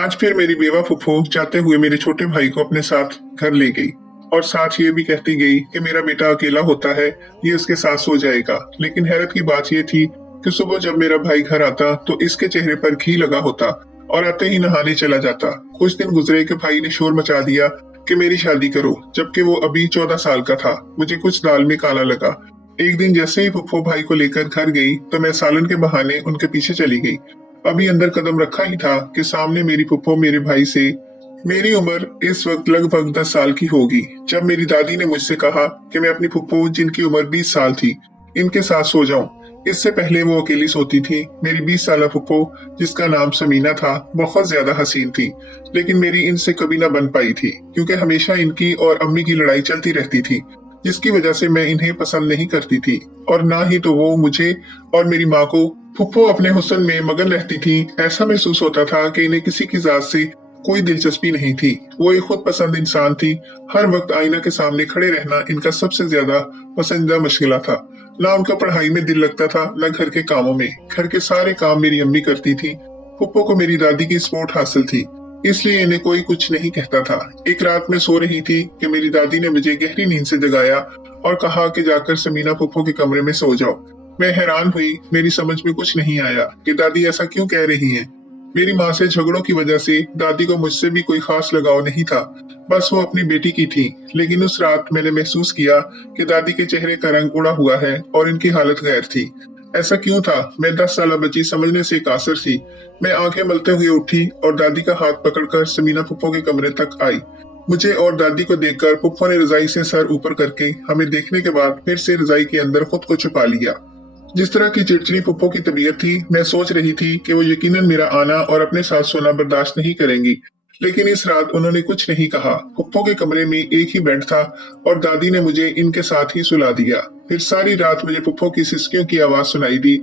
आज फिर मेरी बेवा फुफ्फो जाते हुए मेरे छोटे भाई को अपने साथ घर ले गई और साथ ये भी कहती गई कि मेरा बेटा अकेला होता है, ये उसके साथ सो जाएगा। लेकिन हैरत की बात ये थी कि सुबह जब मेरा भाई घर आता तो इसके चेहरे पर घी लगा होता और आते ही नहाने चला जाता। कुछ दिन गुजरे कि भाई ने शोर मचा दिया कि मेरी शादी करो, जबकि वो अभी 14 साल का था। मुझे कुछ दाल में काला लगा। एक दिन जैसे ही फुफ्फो भाई को लेकर घर गई तो मैं सालन के बहाने उनके पीछे चली गई। अभी अंदर कदम रखा ही था कि सामने मेरी फुफ्फो मेरे भाई से, मेरी उम्र इस वक्त लगभग 10 साल की होगी, जब मेरी दादी ने मुझसे कहा कि मैं अपनी फुफ्फो जिनकी उम्र 20 साल थी इनके साथ सो जाऊं। इससे पहले वो अकेली सोती थी। मेरी 20 साल फुफ्फो, जिसका नाम समीना था, बहुत ज्यादा हसीन थी, लेकिन मेरी इनसे कभी ना बन पाई थी क्योंकि हमेशा इनकी और अम्मी की लड़ाई चलती रहती थी, जिसकी वजह से मैं इन्हें पसंद नहीं करती थी और ना ही तो वो मुझे और मेरी माँ को। फुफ्फो अपने हुस्न में मगन रहती थी। ऐसा महसूस होता था कि इन्हें किसी की जात से कोई दिलचस्पी नहीं थी। वो एक खुद पसंद इंसान थी। हर वक्त आईना के सामने खड़े रहना इनका सबसे ज्यादा पसंदीदा मशगला था। ना उनका पढ़ाई में दिल लगता था, न घर के कामों में। घर के सारे काम मेरी अम्मी करती थी। फुफ्फो को मेरी दादी की सपोर्ट हासिल थी, इसलिए इन्हें कोई कुछ नहीं कहता था। एक रात में सो रही थी कि मेरी दादी ने मुझे गहरी नींद से जगाया और कहा कि जाकर समीना फुफ्फो के कमरे में सो जाओ। मैं हैरान हुई। मेरी समझ में कुछ नहीं आया कि दादी ऐसा क्यों कह रही हैं। मेरी माँ से झगड़ों की वजह से दादी को मुझसे भी कोई खास लगाव नहीं था, बस वो अपनी बेटी की थी। लेकिन उस रात मैंने महसूस किया कि दादी के चेहरे का रंग उड़ा हुआ है और इनकी हालत गैर थी। ऐसा क्यों था? मैं 10 साल बच्ची समझने से कासर थी। मैं आंखें मलते हुए उठी और दादी का हाथ पकड़कर समीना फुफ्फो के कमरे तक आई। मुझे और दादी को देखकर फुफ्फो ने रजाई से सर ऊपर करके हमें देखने के बाद फिर से रजाई के अंदर खुद को छुपा लिया। जिस तरह की चिड़चिड़ी फुफ्फो की तबीयत थी, मैं सोच रही थी कि वो यकीनन मेरा आना और अपने साथ सोना बर्दाश्त नहीं करेंगी। लेकिन इस रात उन्होंने कुछ नहीं कहा। फुफ्फो के कमरे में एक ही बेड था और दादी ने मुझे इनके साथ ही सुला दिया। फिर सारी रात मुझे फुफ्फो की सिसकियों की आवाज सुनाई दी।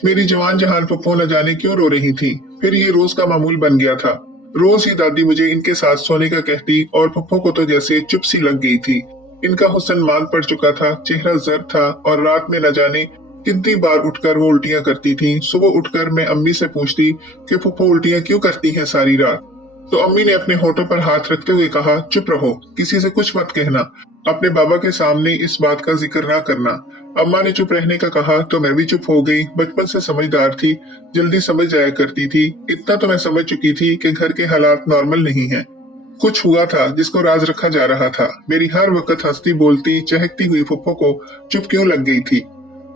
मेरी जवान जहान फुफ्फो न जाने क्यों रो रही थी। फिर ये रोज का मामूल बन गया था। रोज ही दादी मुझे इनके साथ सोने का कहती और फुफ्फो को तो जैसे चुप सी लग गई थी। इनका हुस्न मांद पड़ चुका था, चेहरा जर्द था और रात में न जाने कितनी बार उठकर वो उल्टियां करती थी। सुबह उठकर मैं अम्मी से पूछती कि फुफ्फो उल्टियां क्यों करती हैं सारी रात, तो अम्मी ने अपने होठों पर हाथ रखते हुए कहा, चुप रहो, किसी से कुछ मत कहना, अपने बाबा के सामने इस बात का जिक्र ना करना। अम्मा ने चुप रहने का कहा तो मैं भी चुप हो गई। बचपन से समझदार थी, जल्दी समझ जाया करती थी। इतना तो मैं समझ चुकी थी कि घर के हालात नॉर्मल नहीं है। कुछ हुआ था जिसको राज रखा जा रहा था। मेरी हर वक्त हंसती बोलती चहकती हुई फुफ्फो को चुप क्यों लग गई थी?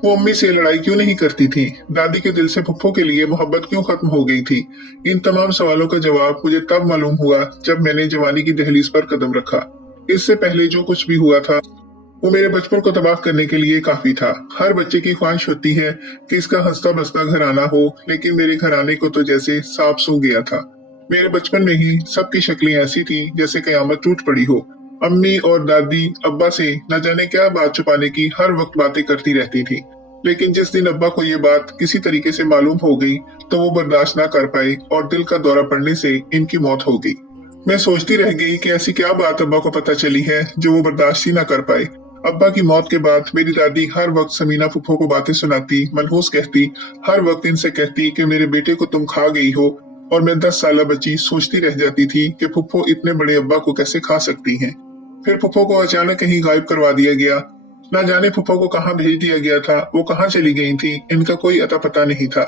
वो अम्मी से लड़ाई क्यों नहीं करती थी? दादी के दिल से फुफ्फो के लिए मोहब्बत क्यों खत्म हो गई थी? इन तमाम सवालों का जवाब मुझे तब मालूम हुआ जब मैंने जवानी की दहलीज पर कदम रखा। इससे पहले जो कुछ भी हुआ था वो मेरे बचपन को तबाह करने के लिए काफी था। हर बच्चे की ख्वाहिश होती है कि इसका हंसता बसता घराना हो, लेकिन मेरे घराने को तो जैसे सांप सूंघ गया था। मेरे बचपन में ही सबकी शक्लें ऐसी थी जैसे कयामत टूट पड़ी हो। अम्मी और दादी अब्बा से न जाने क्या बात छुपाने की हर वक्त बातें करती रहती थी। लेकिन जिस दिन अब्बा को ये बात किसी तरीके से मालूम हो गई तो वो बर्दाश्त ना कर पाए और दिल का दौरा पड़ने से इनकी मौत हो गई। मैं सोचती रह गई कि ऐसी क्या बात अब्बा को पता चली है जो वो बर्दाश्त ही ना कर पाए। अब्बा की मौत के बाद मेरी दादी हर वक्त समीना फुफ्फो को बातें सुनाती, मनहूस कहती, हर वक्त इनसे कहती कि मेरे बेटे को तुम खा गई हो। और मैं 10 साल बच्ची सोचती रह जाती थी कि फुफ्फो इतने बड़े अब्बा को कैसे खा सकती हैं। फिर फुफ्फो को अचानक कहीं गायब करवा दिया गया। ना जाने फुफ्फो को कहाँ भेज दिया गया था, वो कहाँ चली गई थी, इनका कोई अता पता नहीं था।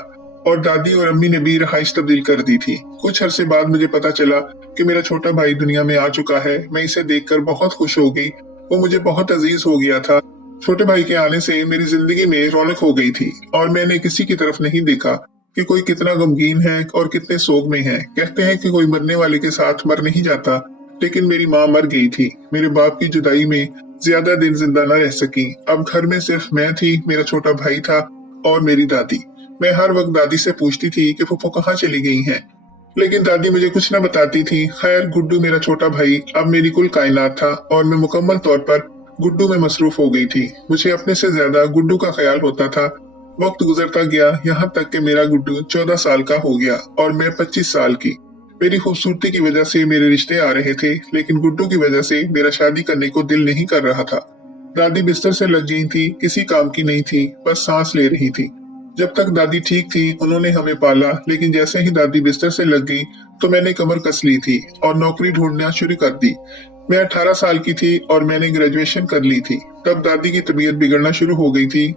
और दादी और अम्मी ने भी रहाइश तब्दील कर दी थी। कुछ अरसे बाद मुझे पता चला कि मेरा छोटा भाई दुनिया में आ चुका है। मैं इसे देखकर बहुत खुश हो गई। वो मुझे बहुत अजीज हो गया था। छोटे भाई के आने से मेरी जिंदगी में रौनक हो गई थी और मैंने किसी की तरफ नहीं देखा कि कोई कितना गमगीन है और कितने सोग में है। कहते हैं कि कोई मरने वाले के साथ मर नहीं जाता, लेकिन मेरी माँ मर गई थी। मेरे बाप की जुदाई में ज्यादा दिन जिंदा न रह सकी। अब घर में सिर्फ मैं थी, मेरा छोटा भाई था और मेरी दादी। मैं हर वक्त दादी से पूछती थी कि फुफ्फो कहाँ चली गई हैं, लेकिन दादी मुझे कुछ न बताती थी। खैर, गुड्डू मेरा छोटा भाई अब मेरी कुल कायनात था और मैं मुकम्मल तौर पर गुड्डू में मसरूफ हो गई थी। मुझे अपने से ज्यादा गुड्डू का ख्याल होता था। वक्त गुजरता गया, यहाँ तक कि मेरा गुड्डू 14 साल का हो गया और मैं 25 साल की। मेरी खूबसूरती की वजह से मेरे रिश्ते आ रहे थे, लेकिन गुड्डू की वजह से मेरा शादी करने को दिल नहीं कर रहा था। दादी बिस्तर से लग गई थी, किसी काम की नहीं थी, बस सांस ले रही थी। जब तक दादी ठीक थी उन्होंने हमें पाला, लेकिन जैसे ही दादी बिस्तर से लग गई तो मैंने कमर कस ली थी और नौकरी ढूंढना शुरू कर दी। मैं 18 साल की थी और मैंने ग्रेजुएशन कर ली थी। तब दादी की तबीयत बिगड़ना शुरू हो गई थी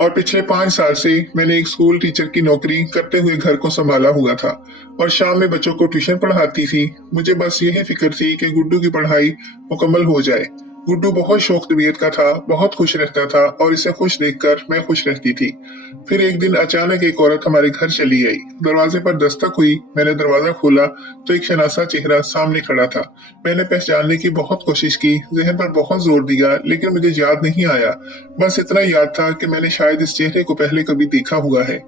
और पिछले 5 साल से मैंने एक स्कूल टीचर की नौकरी करते हुए घर को संभाला हुआ था और शाम में बच्चों को ट्यूशन पढ़ाती थी। मुझे बस यही फिक्र थी कि गुड्डू की पढ़ाई मुकम्मल हो जाए। गुड्डू बहुत शौक तबीयत का था, बहुत खुश रहता था और इसे खुश देखकर मैं खुश रहती थी। फिर एक दिन अचानक एक औरत हमारे घर चली आई। दरवाजे पर दस्तक हुई। मैंने दरवाजा खोला तो एक शनासा चेहरा सामने खड़ा था। मैंने पहचानने की बहुत कोशिश की, जहन पर बहुत जोर दिया, लेकिन मुझे याद नहीं आया। बस इतना याद था कि मैंने शायद इस चेहरे को पहले कभी देखा हुआ है।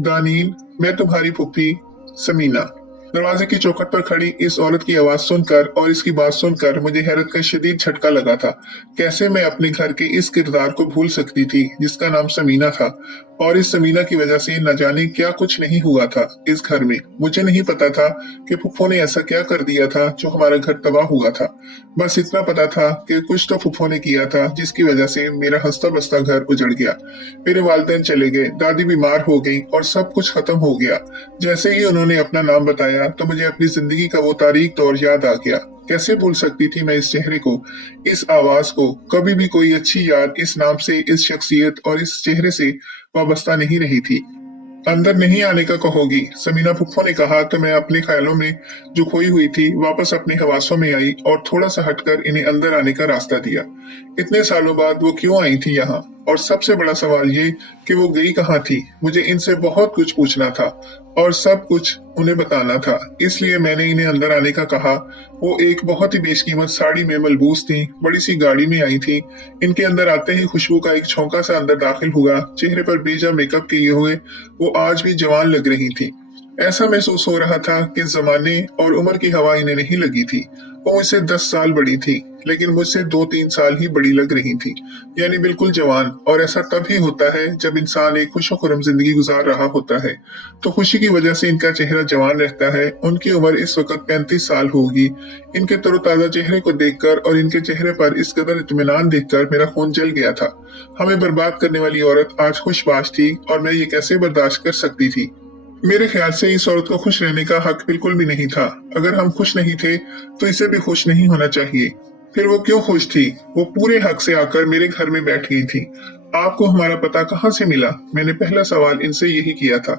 दानील, मैं तुम्हारी फूफी समीना। दरवाजे की चौखट पर खड़ी इस औरत की आवाज सुनकर और इसकी बात सुनकर मुझे हैरत का शदीद झटका लगा था। कैसे मैं अपने घर के इस किरदार को भूल सकती थी जिसका नाम समीना था, और इस समीना की वजह से न जाने क्या कुछ नहीं हुआ था इस घर में। मुझे नहीं पता था कि फुफ्फो ने ऐसा क्या कर दिया था जो हमारा घर तबाह हुआ था। बस इतना पता था कि कुछ तो फुफ्फो ने किया था जिसकी वजह से मेरा हंसता बसता घर उजड़ गया। मेरे वालिदैन चले गए, दादी बीमार हो गई और सब कुछ खत्म हो गया। जैसे ही उन्होंने अपना नाम बताया तो मुझे अपनी जिंदगी का वो तारीख दौर याद आ गया। कैसे भूल सकती थी मैं इस चेहरे को, इस आवाज को। कभी भी कोई अच्छी याद इस नाम से, इस शख्सियत और इस चेहरे से वाबस्ता नहीं रही थी। अंदर नहीं आने का कहोगी, समीना फुफ्फो ने कहा तो मैं अपने ख्यालों में जो खोई हुई थी वापस अपने हवासों में आई और थोड़ा सा हटकर इन्हें अंदर आने का रास्ता दिया। इतने सालों बाद वो क्यों आई थी यहाँ, और सबसे बड़ा सवाल ये कि वो गई कहाँ थी। मुझे इनसे बहुत कुछ पूछना था और सब कुछ उन्हें बताना था, इसलिए मैंने इन्हें अंदर आने का कहा। वो एक बहुत ही बेशकीमत साड़ी में मलबूस थी, बड़ी सी गाड़ी में आई थी। इनके अंदर आते ही खुशबू का एक झोंका सा अंदर दाखिल हुआ। चेहरे पर बेजा मेकअप किए हुए वो आज भी जवान लग रही थी। ऐसा महसूस हो रहा था कि जमाने और उम्र की हवा इन्हें नहीं लगी थी। वो मुझसे 10 साल बड़ी थी, लेकिन मुझसे 2-3 साल ही बड़ी लग रही थी, यानी बिल्कुल जवान। और ऐसा तब ही होता है जब इंसान एक खुशो-खुर्रम जिंदगी गुजार रहा होता है, तो खुशी की वजह से इनका चेहरा जवान रहता है। उनकी उम्र इस वक्त 35 साल होगी। इनके तरोताजा चेहरे को देखकर और इनके चेहरे पर इस कदर इत्मीनान देखकर मेरा खून जल गया था। हमें बर्बाद करने वाली औरत आज खुशबाश थी और मैं ये कैसे बर्दाश्त कर सकती थी। मेरे ख्याल से इस औरत को खुश रहने का हक बिल्कुल भी नहीं था। अगर हम खुश नहीं थे तो इसे भी खुश नहीं होना चाहिए। फिर वो क्यों खुश थी? वो पूरे हक से आकर मेरे घर में बैठ गई थी। आपको हमारा पता कहाँ से मिला? मैंने पहला सवाल इनसे यही किया था।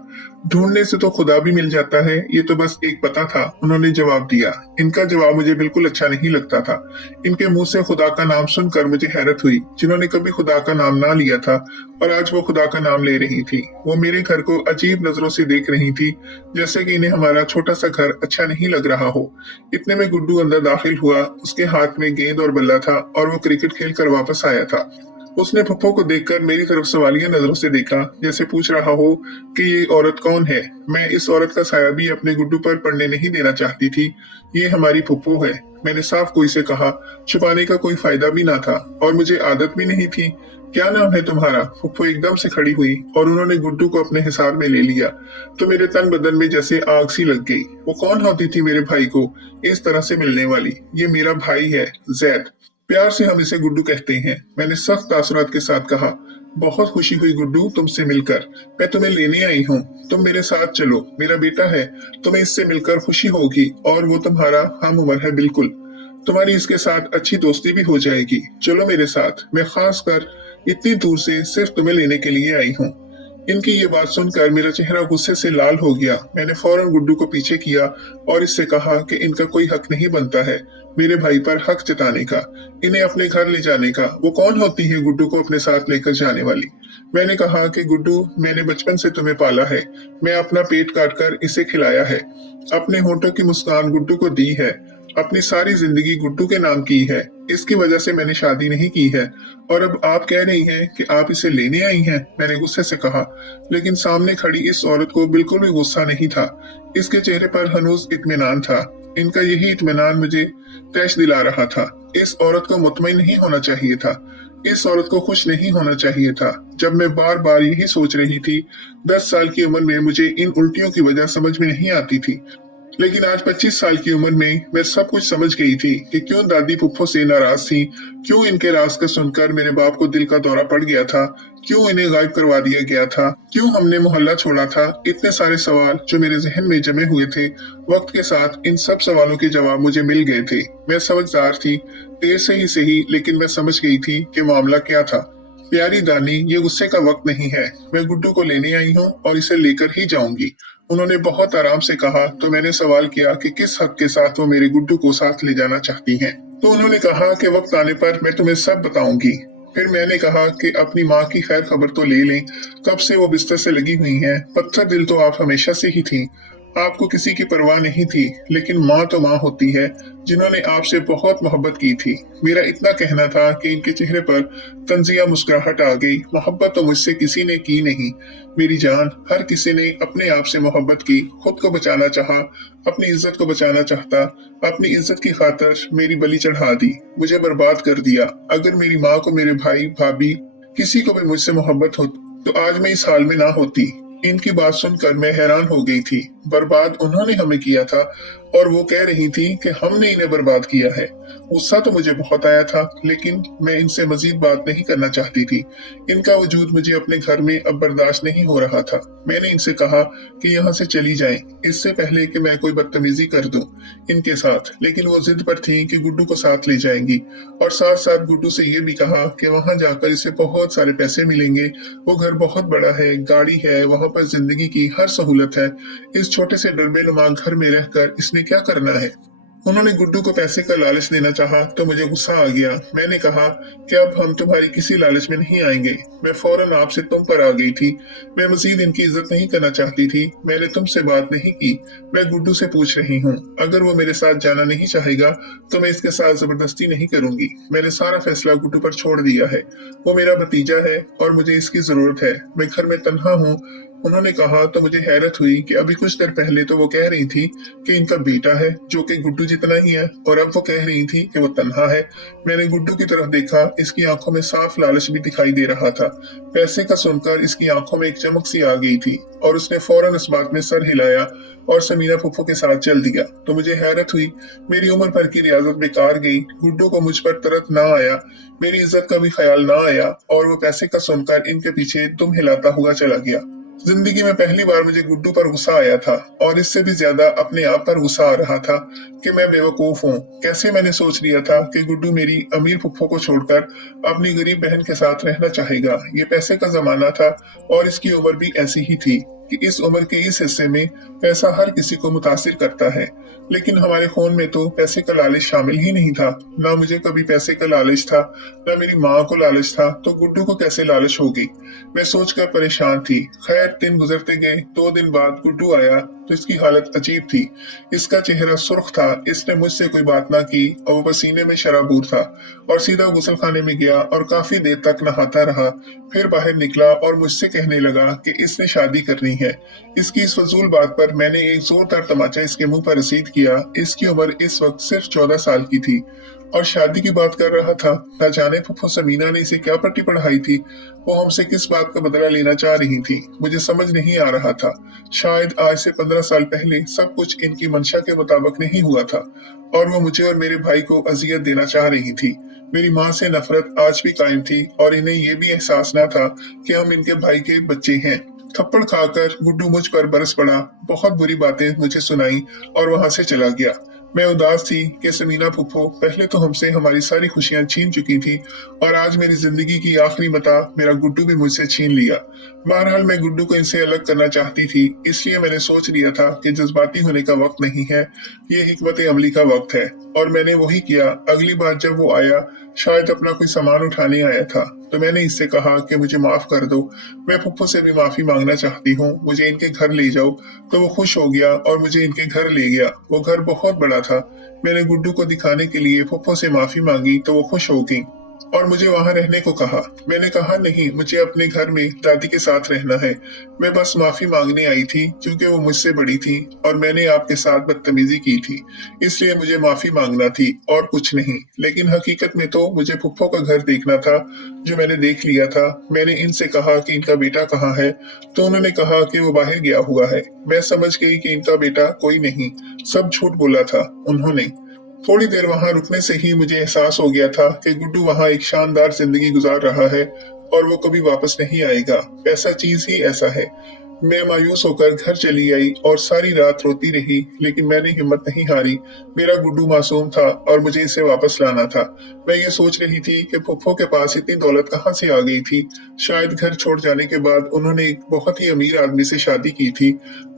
ढूंढने से तो खुदा भी मिल जाता है, ये तो बस एक पता था, उन्होंने जवाब दिया। इनका जवाब मुझे बिल्कुल अच्छा नहीं लगता था। इनके मुंह से खुदा का नाम सुनकर मुझे हैरत हुई, जिन्होंने कभी खुदा का नाम ना लिया था और आज वो खुदा का नाम ले रही थी। वो मेरे घर को अजीब नजरों से देख रही थी, जैसे कि इन्हें हमारा छोटा सा घर अच्छा नहीं लग रहा हो। इतने में गुड्डू अंदर दाखिल हुआ। उसके हाथ में गेंद और बल्ला था और वो क्रिकेट खेल कर वापस आया था। उसने फुफ्फो को देखकर मेरी तरफ सवालिया नजरों से देखा, जैसे पूछ रहा हो कि ये औरत कौन है। मैं इस औरत का साया भी अपने गुड्डू पर पड़ने नहीं देना चाहती थी। ये हमारी फुफ्फो है, मैंने साफ कोई से कहा। छुपाने का कोई फायदा भी ना था और मुझे आदत भी नहीं थी। क्या नाम है तुम्हारा? फुफ्फो एकदम से खड़ी हुई और उन्होंने गुड्डू को अपने हिसार में ले लिया तो मेरे तन बदन में जैसे आग सी लग गई। वो कौन होती थी मेरे भाई को इस तरह से मिलने वाली? ये मेरा भाई है, जैद। प्यार से हम इसे गुड्डू कहते हैं, मैंने सख्त तासुरात के साथ कहा। बहुत खुशी हुई गुड्डू तुमसे मिलकर। मैं तुम्हें लेने आई हूँ, तुम मेरे साथ चलो। मेरा बेटा है, तुम्हें इससे मिलकर खुशी होगी और वो तुम्हारा हम उम्र है बिल्कुल। तुम्हारी इसके साथ अच्छी दोस्ती भी हो जाएगी। चलो मेरे साथ, मैं खास कर इतनी दूर से सिर्फ तुम्हें लेने के लिए आई हूँ। इनकी ये बात सुनकर मेरा चेहरा गुस्से से लाल हो गया। मैंने फौरन गुड्डू को पीछे किया और इससे कहा कि इनका कोई हक नहीं बनता है मेरे भाई पर हक जताने का, इन्हें अपने घर ले जाने का। वो कौन होती है गुड्डू को अपने साथ लेकर जाने वाली? मैंने कहा कि गुड्डू, मैंने बचपन से तुम्हें पाला है, मैं अपना पेट काट कर इसे खिलाया है, अपने होंठों की मुस्कान गुड्डू को दी है, अपनी सारी जिंदगी गुड्डू के नाम की है। इसकी वजह से मैंने शादी नहीं की है और अब आप कह रही हैं कि आप इसे लेने आई हैं। मैंने गुस्से से कहा, लेकिन सामने खड़ी इस औरत को बिल्कुल भी गुस्सा नहीं था। इसके चेहरे पर हनूज इत्मीनान था। इनका यही इत्मीनान मुझे तैश दिला रहा था। इस औरत को मुतमईन नहीं होना चाहिए था, इस औरत को खुश नहीं होना चाहिए था। जब मैं बार बार यही सोच रही थी, 10 साल की उम्र में मुझे इन उल्टियों की वजह समझ में नहीं आती थी। लेकिन आज 25 साल की उम्र में मैं सब कुछ समझ गई थी कि क्यों दादी फुफ्फो से नाराज थी, क्यों इनके राज का सुनकर मेरे बाप को दिल का दौरा पड़ गया था, क्यों इन्हें गायब करवा दिया गया था, क्यों हमने मोहल्ला छोड़ा था। इतने सारे सवाल जो मेरे जहन में जमे हुए थे, वक्त के साथ इन सब सवालों के जवाब मुझे मिल गए थे। मैं समझदार थी, देर से ही सही, लेकिन मैं समझ गई थी कि मामला क्या था। प्यारी दानी, ये गुस्से का वक्त नहीं है। मैं गुड्डू को लेने आई हूँ और इसे लेकर ही जाऊंगी। उन्होंने बहुत आराम से कहा तो मैंने सवाल किया कि किस हक के साथ वो मेरे गुड्डू को साथ ले जाना चाहती हैं। तो उन्होंने कहा कि वक्त आने पर मैं तुम्हें सब बताऊंगी। फिर मैंने कहा कि अपनी माँ की खैर खबर तो ले लें, कब से वो बिस्तर से लगी हुई हैं। पत्थर दिल तो आप हमेशा से ही थी, आपको किसी की परवाह नहीं थी, लेकिन माँ तो माँ होती है, जिन्होंने आपसे बहुत मोहब्बत की थी। मेरा इतना कहना था कि इनके चेहरे पर तंजिया मुस्कुराहट आ गई। मोहब्बत तो मुझसे किसी ने की नहीं मेरी जान, हर किसी ने अपने आप से मोहब्बत की, खुद को बचाना चाहा, अपनी इज्जत को बचाना चाहता, अपनी इज्जत की खातिर मेरी बलि चढ़ा दी, मुझे बर्बाद कर दिया। अगर मेरी माँ को मेरे भाई भाभी किसी को भी मुझसे मोहब्बत होती तो आज मैं इस हाल में ना होती। इनकी बात सुनकर मैं हैरान हो गई थी। बर्बाद उन्होंने हमें किया था और वो कह रही थी कि हमने इन्हें बर्बाद किया है। गुस्सा तो मुझे बहुत आया था, लेकिन मैं इनसे मजीद बात नहीं करना चाहती थी। इनका वजूद मुझे अपने घर में अब बर्दाश्त नहीं हो रहा था। मैंने इनसे कहा कि यहाँ से चली जाएं, इससे पहले कि मैं कोई बदतमीजी कर दूं इनके साथ, लेकिन वो जिद पर थी कि गुड्डू को साथ ले जाएंगी और साथ साथ गुड्डू से ये भी कहा कि वहां जाकर इसे बहुत सारे पैसे मिलेंगे, वो घर बहुत बड़ा है, गाड़ी है, वहां पर जिंदगी की हर सहूलत है। इस छोटे से डरबेनुमा घर में रहकर इसने क्या करना है। उन्होंने गुड्डू को पैसे का लालच देना चाहा तो मुझे गुस्सा आ गया। मैंने कहा कि अब हम तुम्हारी किसी लालच में नहीं आएंगे। मैं फौरन आपसे तुम पर आ गई थी। मैं मजीद इनकी इज्जत नहीं करना चाहती थी। मैंने तुमसे बात नहीं की, मैं गुड्डू से पूछ रही हूँ। अगर वो मेरे साथ जाना नहीं चाहेगा तो मैं इसके साथ जबरदस्ती नहीं करूंगी। मैंने सारा फैसला गुड्डू पर छोड़ दिया है। वो मेरा भतीजा है और मुझे इसकी जरूरत है। मैं घर में तन्हा हूँ। उन्होंने कहा तो मुझे हैरत हुई कि अभी कुछ देर पहले तो वो कह रही थी कि इनका बेटा है जो कि गुड्डू जितना ही है, और अब वो कह रही थी कि वो तन्हा है। मैंने गुड्डू की तरफ देखा, इसकी आंखों में साफ लालच भी दिखाई दे रहा था। पैसे का सुनकर इसकी आंखों में एक चमक सी आ गई थी और उसने फौरन इस बात में सर हिलाया और समीना फुफ्फो के साथ चल दिया। तो मुझे हैरत हुई, मेरी उम्र भर की रियाजत बेकार गई। गुड्डू को मुझ पर तरस ना आया, मेरी इज्जत का भी ख्याल ना आया और वो पैसे का सुनकर इनके पीछे दुम हिलाता हुआ चला गया। जिंदगी में पहली बार मुझे गुड्डू पर गुस्सा आया था और इससे भी ज्यादा अपने आप पर गुस्सा आ रहा था कि मैं बेवकूफ हूँ। कैसे मैंने सोच लिया था कि गुड्डू मेरी अमीर फुफ्फो को छोड़कर अपनी गरीब बहन के साथ रहना चाहेगा। ये पैसे का जमाना था और इसकी उम्र भी ऐसी ही थी कि इस उम्र के इस हिस्से में पैसा हर किसी को मुतासिर करता है, लेकिन हमारे खून में तो पैसे का लालच शामिल ही नहीं था। ना मुझे कभी पैसे का लालच था, ना मेरी माँ को लालच था, तो गुड्डू को कैसे लालच होगी। मैं सोचकर परेशान थी। खैर दिन गुजरते गए। 2 दिन बाद गुड्डू आया तो इसकी हालत अजीब थी। इसका चेहरा सुर्ख था। इसने मुझसे कोई बात ना की और वो पसीने में शराबूर था और सीधा गुसल खाने में गया और काफी देर तक नहाता रहा। फिर बाहर निकला और मुझसे कहने लगा कि इसने शादी करनी है। इसकी इस फजूल बात पर मैंने एक जोरदार तमाचा इसके मुंह पर रसीद किया। इसकी उम्र इस वक्त सिर्फ 14 साल की थी और शादी की बात कर रहा था। न जाने फुफ्फो समीना ने इसे क्या पट्टी पढ़ाई थी। वो हमसे किस बात का बदला लेना चाह रही थी, मुझे समझ नहीं आ रहा था। शायद आज से 15 साल पहले सब कुछ इनकी मंशा के मुताबिक नहीं हुआ था और वो मुझे और मेरे भाई को अजियत देना चाह रही थी। मेरी माँ से नफरत आज भी कायम थी और इन्हें ये भी एहसास न था कि हम इनके भाई के बच्चे हैं। थप्पड़ खाकर गुड्डू मुझ पर बरस पड़ा, बहुत बुरी बातें मुझे सुनाई और वहां से चला गया। मैं उदास थी कि समीना फुफ्फो पहले तो हमसे हमारी सारी खुशियां छीन चुकी थी और आज मेरी जिंदगी की आखिरी मता मेरा गुड्डू भी मुझसे छीन लिया। बहरहाल मैं गुड्डू को इनसे अलग करना चाहती थी, इसलिए मैंने सोच लिया था कि जज्बाती होने का वक्त नहीं है, ये हिकमत अमली का वक्त है और मैंने वही किया। अगली बार जब वो आया, शायद अपना कोई सामान उठाने आया था, तो मैंने इससे कहा कि मुझे माफ कर दो, मैं फुफ्फो से भी माफी मांगना चाहती हूँ, मुझे इनके घर ले जाओ। तो वो खुश हो गया और मुझे इनके घर ले गया। वो घर बहुत बड़ा था। मैंने गुड्डू को दिखाने के लिए फुफ्फो से माफी मांगी तो वो खुश हो गई। और मुझे वहां रहने को कहा। मैंने कहा नहीं, मुझे अपने घर में दादी के साथ रहना है। मैं बस माफी मांगने आई थी क्योंकि वो मुझसे बड़ी थी और मैंने आपके साथ बदतमीजी की थी, इसलिए मुझे माफी मांगना थी और कुछ नहीं। लेकिन हकीकत में तो मुझे फुफ्फो का घर देखना था जो मैंने देख लिया था। मैंने इनसे कहा कि इनका बेटा कहाँ है, तो उन्होंने कहा कि वो बाहर गया हुआ है। मैं समझ गई कि इनका बेटा कोई नहीं, सब झूठ बोला था उन्होंने। थोड़ी देर वहां रुकने से ही मुझे एहसास हो गया था कि गुड्डू वहां एक शानदार जिंदगी गुजार रहा है और वो कभी वापस नहीं आएगा। पैसा चीज ही ऐसा है। मैं मायूस होकर घर चली आई और सारी रात रोती रही, लेकिन मैंने हिम्मत नहीं हारी। मेरा गुड्डू मासूम था और मुझे इसे वापस लाना था। मैं ये सोच रही थी कि फुफ्फो के पास इतनी दौलत कहाँ से आ गई थी। शायद घर छोड़ जाने के बाद उन्होंने एक बहुत ही अमीर आदमी से शादी की थी।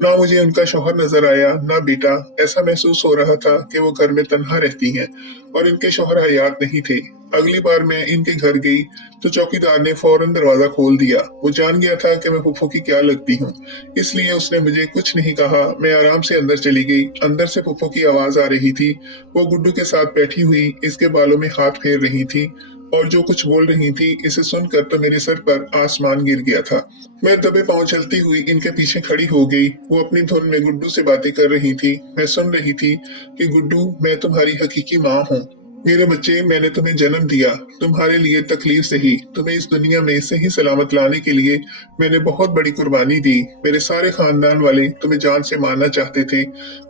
ना मुझे उनका शौहर नजर आया, ना बेटा। ऐसा महसूस हो रहा था कि वो घर में तन्हा रहती हैं और इनके शौहर हयात नहीं थे। अगली बार मैं इनके घर गई तो चौकीदार ने फौरन दरवाजा खोल दिया। वो जान गया था कि मैं फुफ्फो की क्या लगती हूँ, इसलिए उसने मुझे कुछ नहीं कहा। मैं आराम से अंदर चली गई। अंदर से फुफ्फो की आवाज आ रही थी। वो गुड्डू के साथ बैठी हुई इसके बालों में हाथ फेर रही थी और जो कुछ बोल रही थी इसे सुनकर तो मेरे सर पर आसमान गिर गया था। मैं दबे पांव चलती हुई इनके पीछे खड़ी हो गई। वो अपनी धुन में गुड्डू से बातें कर रही थी। मैं सुन रही थी कि गुड्डू, मैं तुम्हारी हकीकी माँ हूँ। मेरे बच्चे, मैंने तुम्हें जन्म दिया, तुम्हारे लिए तकलीफ सही, तुम्हें इस दुनिया में सही सलामत लाने के लिए मैंने बहुत बड़ी कुर्बानी दी। मेरे सारे खानदान वाले तुम्हें जान से मारना चाहते थे।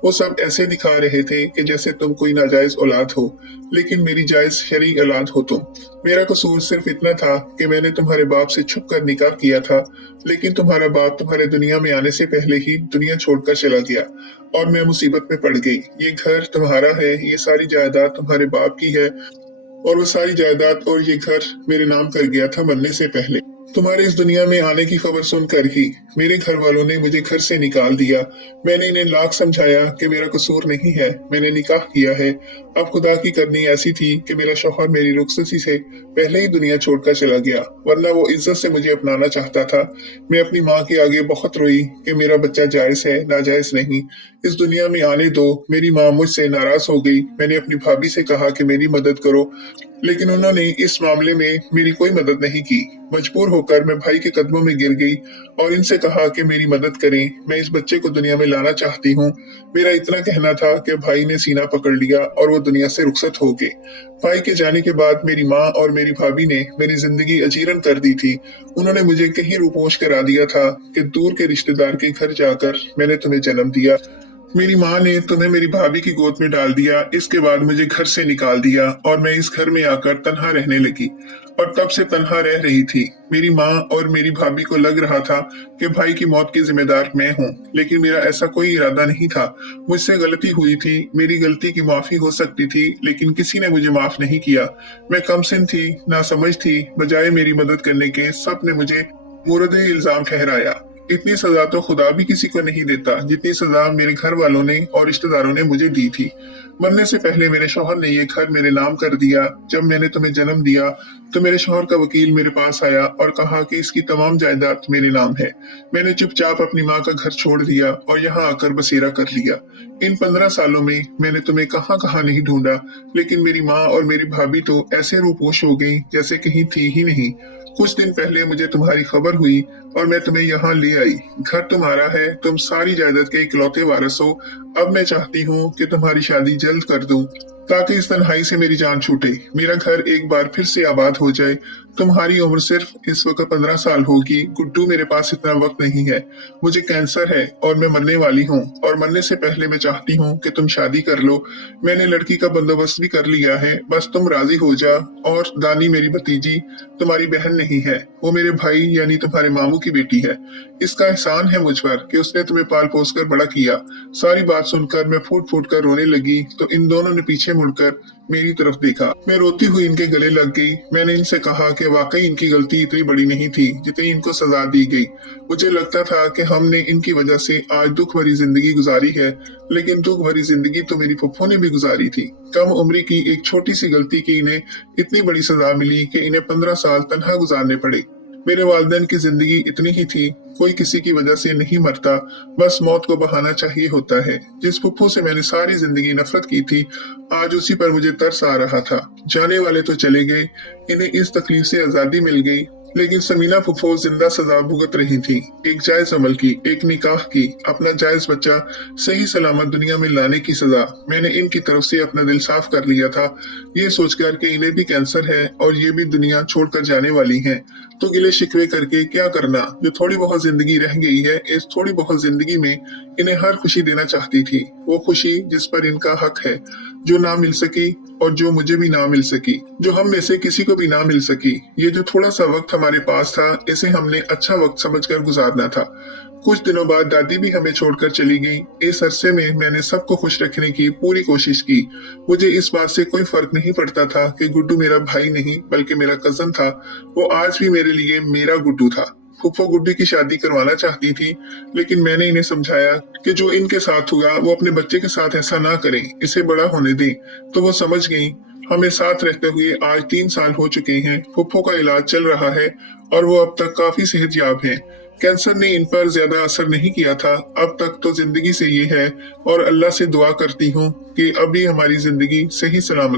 वो सब ऐसे दिखा रहे थे कि जैसे तुम कोई नाजायज औलाद हो, लेकिन मेरी जायज शरई औलाद हो तुम। मेरा कसूर सिर्फ इतना था कि मैंने तुम्हारे बाप से छुप कर निकाह किया था, लेकिन तुम्हारा बाप तुम्हारे दुनिया में आने से पहले ही दुनिया छोड़कर चला गया और मैं मुसीबत में पड़ गई। ये घर तुम्हारा है, ये सारी जायदाद तुम्हारे बाप की है और वो सारी जायदाद और ये घर मेरे नाम कर गया था मरने से पहले। तुम्हारे इस दुनिया में आने की खबर सुनकर ही मेरे घर वालों ने मुझे घर से निकाल दिया। मैंने इन्हें लाख समझाया कि मेरा कसूर नहीं है, मैंने निकाह किया है। अब खुदा की करनी ऐसी थी कि मेरा शौहर मेरी रुखसती से पहले ही दुनिया छोड़कर चला गया, वरना वो इज्जत से मुझे अपनाना चाहता था। मैं अपनी माँ के आगे बहुत रोई कि मेरा बच्चा जायज है, नाजायज नहीं, इस दुनिया में आने दो। मेरी माँ मुझसे नाराज हो गई। मैंने अपनी भाभी से कहा कि मेरी मदद करो, लेकिन उन्होंने इस मामले में मेरी कोई मदद नहीं की। मजबूर होकर मैं भाई के कदमों में गिर गई और इनसे कहा कि मेरी मदद करें, मैं इस बच्चे को दुनिया में लाना चाहती हूँ। मेरा इतना कहना था कि भाई ने सीना पकड़ लिया और वो दुनिया से रुखसत हो गए। भाई के जाने के बाद मेरी माँ और मेरी भाभी ने मेरी जिंदगी अजीरन कर दी थी। उन्होंने मुझे कहीं रूपोश करा दिया था कि दूर के रिश्तेदार के घर जाकर मैंने तुम्हें जन्म दिया। मेरी माँ ने तुम्हें मेरी भाभी की गोद में डाल दिया। इसके बाद मुझे घर से निकाल दिया और मैं इस घर में आकर तन्हा रहने लगी और तब से तन्हा रह रही थी। मेरी माँ और मेरी भाभी को लग रहा था कि भाई की मौत की जिम्मेदार मैं हूँ, लेकिन मेरा ऐसा कोई इरादा नहीं था। मुझसे गलती हुई थी, मेरी गलती की माफी हो सकती थी, लेकिन किसी ने मुझे माफ नहीं किया। मैं कमसिन थी, नासमझ थी। बजाय मेरी मदद करने के सब ने मुझे मुर्द इल्जाम ठहराया। इतनी सजा तो खुदा भी किसी को नहीं देता जितनी सजा मेरे घर वालों ने और रिश्तेदारों ने मुझे दी थी। मरने से पहले मेरे शौहर ने ये घर मेरे नाम कर दिया। जब मैंने तुम्हें जन्म दिया तो मेरे शौहर का वकील मेरे पास आया और कहा कि इसकी तमाम जायदाद मेरे नाम है। मैंने चुपचाप अपनी माँ का घर छोड़ दिया और यहाँ आकर बसेरा कर लिया। इन 15 सालों में मैंने तुम्हें कहाँ कहाँ नहीं ढूंढा, लेकिन मेरी माँ और मेरी भाभी तो ऐसे रूपोश हो गई जैसे कहीं थी ही नहीं। कुछ दिन पहले मुझे तुम्हारी खबर हुई और मैं तुम्हें यहाँ ले आई। घर तुम्हारा है, तुम सारी जायदाद के इकलौते वारिस हो। अब मैं चाहती हूँ कि तुम्हारी शादी जल्द कर दूं ताकि इस तन्हाई से मेरी जान छूटे, मेरा घर एक बार फिर से आबाद हो जाए। तुम्हारी उम्र सिर्फ इस वक्त 15 साल होगी। गुड्डू, मेरे पास इतना वक्त नहीं है। मुझे कैंसर है और मैं मरने वाली हूँ और मरने से पहले मैं चाहती हूँ कि तुम शादी कर लो। मैंने लड़की का बंदोबस्त भी कर लिया है, बस तुम राजी हो जा। और दानी मेरी भतीजी तुम्हारी बहन नहीं है, वो मेरे भाई यानी तुम्हारे मामू की बेटी है। इसका एहसान है मुझ पर कि उसने तुम्हें पाल पोस कर बड़ा किया। सारी बात सुनकर मैं फूट फूट कर रोने लगी तो इन दोनों ने पीछे मुड़कर मेरी तरफ देखा। मैं रोती हुई इनके गले लग गई। मैंने इनसे कहा कि वाकई इनकी गलती इतनी बड़ी नहीं थी जितनी इनको सजा दी गई। मुझे लगता था कि हमने इनकी वजह से आज दुख भरी जिंदगी गुजारी है, लेकिन दुख भरी जिंदगी तो मेरी फुफ्फो ने भी गुजारी थी। कम उम्री की एक छोटी सी गलती की इन्हें इतनी बड़ी सजा मिली कि इन्हें 15 साल तन्हा गुजारने पड़े। मेरे वालिदैन की जिंदगी इतनी ही थी, कोई किसी की वजह से नहीं मरता, बस मौत को बहाना चाहिए होता है। जिस फुफ्फो से मैंने सारी जिंदगी नफरत की थी, आज उसी पर मुझे तरस आ रहा था। जाने वाले तो चले गए, इन्हें इस तकलीफ से आजादी मिल गई, लेकिन समीना फुफ्फो जिंदा सजा भुगत रही थी। एक जायज अमल की, एक निकाह की, अपना जायज बच्चा सही सलामत दुनिया में लाने की सजा। मैंने इनकी तरफ से अपना दिल साफ कर लिया था, ये सोचकर कि इन्हें भी कैंसर है और ये भी दुनिया छोड़कर जाने वाली हैं। तो गिले शिकवे करके क्या करना, जो थोड़ी बहुत जिंदगी रह गई है, इस थोड़ी बहुत जिंदगी में इन्हें हर खुशी देना चाहती थी, वो खुशी जिस पर इनका हक है, जो ना मिल सकी और जो मुझे भी ना मिल सकी, जो हम में से किसी को भी ना मिल सकी। ये जो थोड़ा सा वक्त हमारे पास था, इसे हमने अच्छा वक्त समझकर गुजारना था। कुछ दिनों बाद दादी भी हमें छोड़कर चली गई। इस अरसे में मैंने सबको खुश रखने की पूरी कोशिश की। मुझे इस बात से कोई फर्क नहीं पड़ता था कि गुड्डू मेरा भाई नहीं बल्कि मेरा कजन था। वो आज भी मेरे लिए मेरा गुड्डू था। फुफ्फो गुड्डू की शादी करवाना चाहती थी, लेकिन मैंने इन्हें समझाया कि जो इनके साथ हुआ वो अपने बच्चे के साथ ऐसा ना करें, इसे बड़ा होने दें। तो वो समझ गई। हमें साथ रहते हुए आज 3 साल हो चुके हैं। फुफ्फो का इलाज चल रहा है और वो अब तक काफी सेहतयाब हैं। कैंसर ने इन पर ज्यादा असर नहीं किया था। अब तक तो जिंदगी से ये है और अल्लाह से दुआ करती हूँ कि अभी हमारी जिंदगी सही सलामत